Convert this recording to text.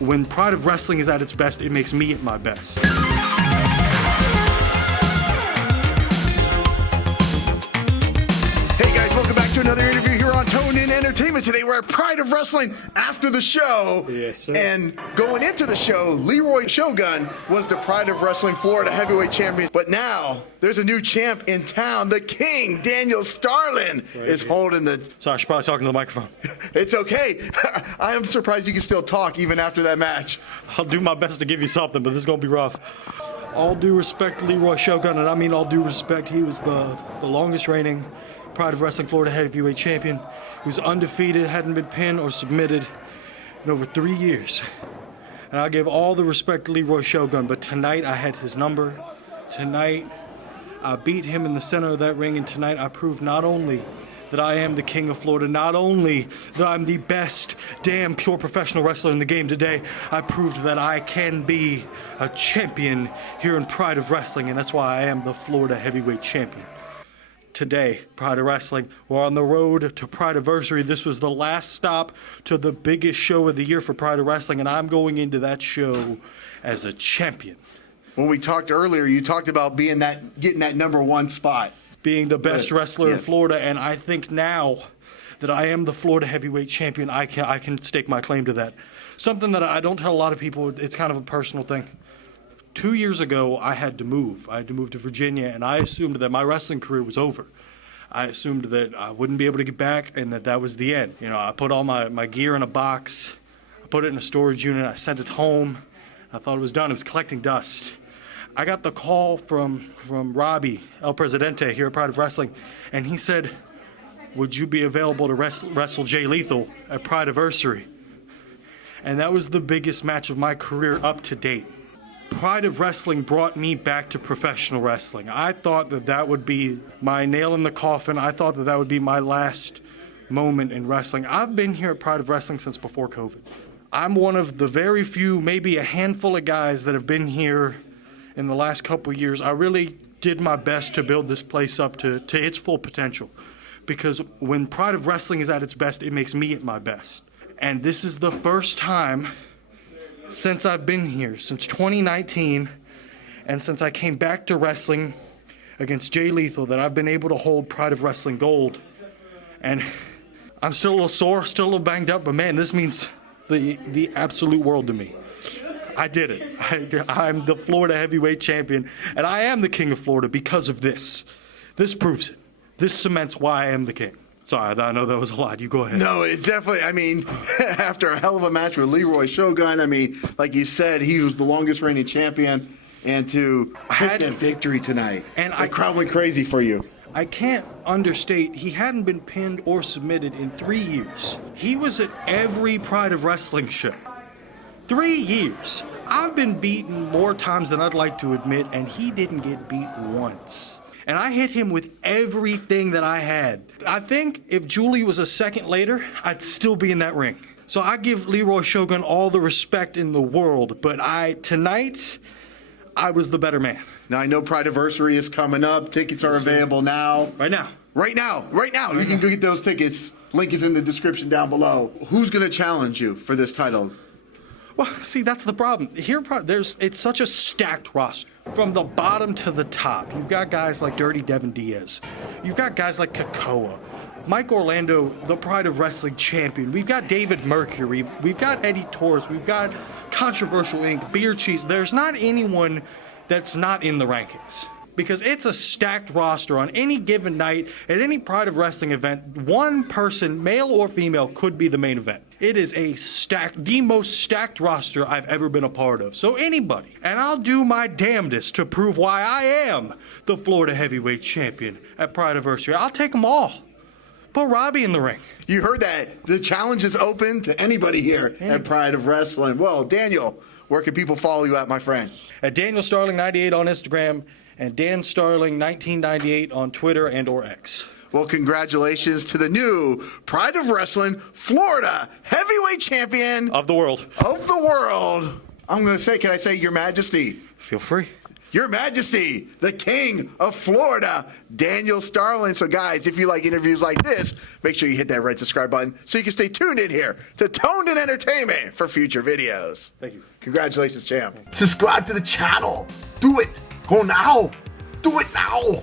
when Pride of Wrestling is at its best, it makes me at my best. Hey guys, welcome back to another interview here on Tone In Entertainment. Today we're at Pride of Wrestling after the show. Yes, sir. And going into the show, Leeroy Shogun was the Pride of Wrestling Florida Heavyweight Champion. But now there's a new champ in town. The King, Daniel Starling, is holding the... Sorry, I should probably talk into the microphone. It's okay. I am surprised you can still talk even after that match. I'll do my best to give you something, but this is going to be rough. All due respect to Leeroy Shogun, and I mean all due respect, he was the longest reigning Pride of Wrestling Florida Heavyweight Champion. He was undefeated, hadn't been pinned or submitted in over 3 years. And I give all the respect to Leeroy Shogun, but tonight I had his number. Tonight I beat him in the center of that ring, and tonight I proved not only that I am the King of Florida, not only that I'm the best damn pure professional wrestler in the game today, I proved that I can be a champion here in Pride of Wrestling, and that's why I am the Florida Heavyweight Champion. Today, Pride of Wrestling, we're on the road to Prideaversary. This was the last stop to the biggest show of the year for Pride of Wrestling, and I'm going into that show as a champion. When we talked earlier, you talked about getting that #1 spot. Being the best wrestler in Florida, and I think now that I am the Florida Heavyweight Champion, I can stake my claim to that. Something that I don't tell a lot of people, it's kind of a personal thing. 2 years ago, I had to move. I had to move to Virginia, and I assumed that my wrestling career was over. I assumed that I wouldn't be able to get back and that was the end. You know, I put all my gear in a box, I put it in a storage unit, I sent it home. I thought it was done. It was collecting dust. I got the call from Robbie, El Presidente, here at Pride of Wrestling, and he said, would you be available to wrestle Jay Lethal at Prideaversary? And that was the biggest match of my career up to date. Pride of Wrestling brought me back to professional wrestling. I thought that would be my nail in the coffin. I thought that would be my last moment in wrestling. I've been here at Pride of Wrestling since before COVID. I'm one of the very few, maybe a handful of guys that have been here in the last couple of years. I really did my best to build this place up to its full potential, because when Pride of Wrestling is at its best, it makes me at my best. And this is the first time since I've been here, since 2019, and since I came back to wrestling against Jay Lethal, that I've been able to hold Pride of Wrestling gold. And I'm still a little sore, still a little banged up, but man, this means the absolute world to me. I did it. I'm the Florida Heavyweight Champion, and I am the King of Florida because of this. This proves it. This cements why I am the king. Sorry, I know that was a lot. You go ahead. No, it definitely, I mean, after a hell of a match with Leeroy Shogun, I mean, like you said, he was the longest reigning champion, and to get that victory tonight, and the crowd went crazy for you. I can't understate, he hadn't been pinned or submitted in 3 years. He was at every Pride of Wrestling show. 3 years. I've been beaten more times than I'd like to admit, and he didn't get beat once. And I hit him with everything that I had. I think if Julie was a second later, I'd still be in that ring. So I give Leeroy Shogun all the respect in the world, but tonight, I was the better man. Now, I know Prideaversary is coming up. Tickets are available now. Right now. You can go get those tickets. Link is in the description down below. Who's going to challenge you for this title? Well, see, that's the problem. Here, it's such a stacked roster. From the bottom to the top, you've got guys like Dirty Devin Diaz. You've got guys like Kekoa. Mike Orlando, the Pride of Wrestling champion. We've got David Mercury. We've got Eddie Torres. We've got Controversial Inc., Beer Cheese. There's not anyone that's not in the rankings, because it's a stacked roster. On any given night, at any Pride of Wrestling event, one person, male or female, could be the main event. It is the most stacked roster I've ever been a part of. So anybody, and I'll do my damnedest to prove why I am the Florida Heavyweight Champion at Prideaversary. I'll take them all. Put Robbie in the ring. You heard that. The challenge is open to anybody here at Pride of Wrestling. Well, Daniel, where can people follow you at, my friend? At Daniel Starling 98 on Instagram and Dan Starling 1998 on Twitter and or X. Well, congratulations to the new Pride of Wrestling Florida Heavyweight Champion of the world. I'm going to say, can I say Your Majesty? Feel free. Your Majesty, the King of Florida, Daniel Starling. So guys, if you like interviews like this, make sure you hit that red subscribe button so you can stay tuned in here to Toned In Entertainment for future videos. Thank you. Congratulations, champ. Subscribe to the channel. Do it. Go now. Do it now.